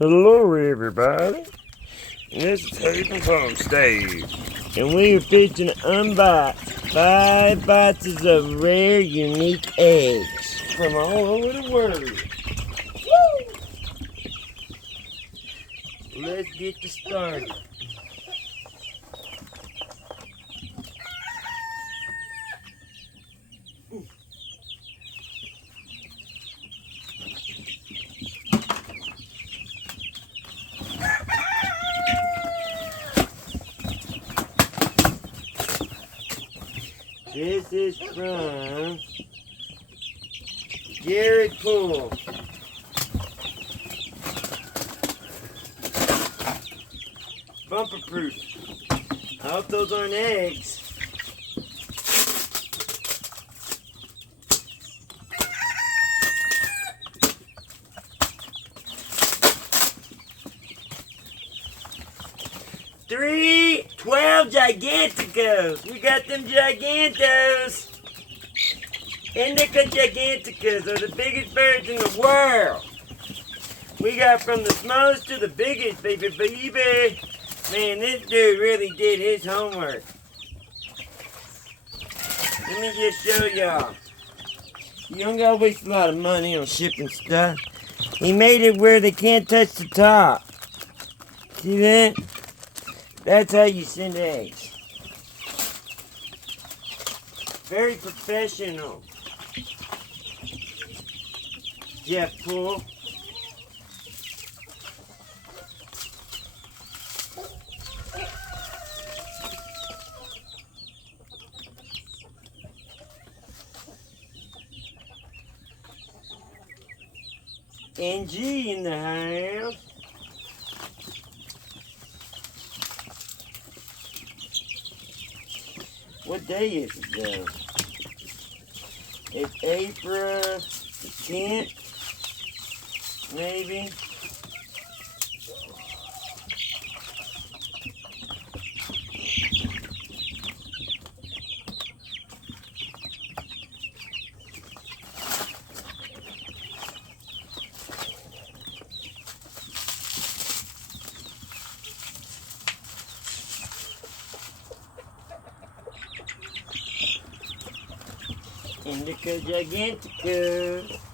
Hello, everybody. This is Haven Homestead, and we are fixing to unbox 5 boxes of rare, unique eggs from all over the world. Woo! Let's get this started. This is from Jared Poole. Bumper proof. I hope those aren't eggs. Three 12 Giganticos. We got them Gigantos. Indica Giganticos are the biggest birds in the world. We got from the smallest to the biggest, baby. Man, this dude really did his homework. Let me just show y'all. You don't gotta waste a lot of money on shipping stuff. He made it where they can't touch the top. See that? That's how you send eggs. Very professional. Jeff Poole. NG in the house. What day is it though? It's April 10th, maybe. Indica Gigantica.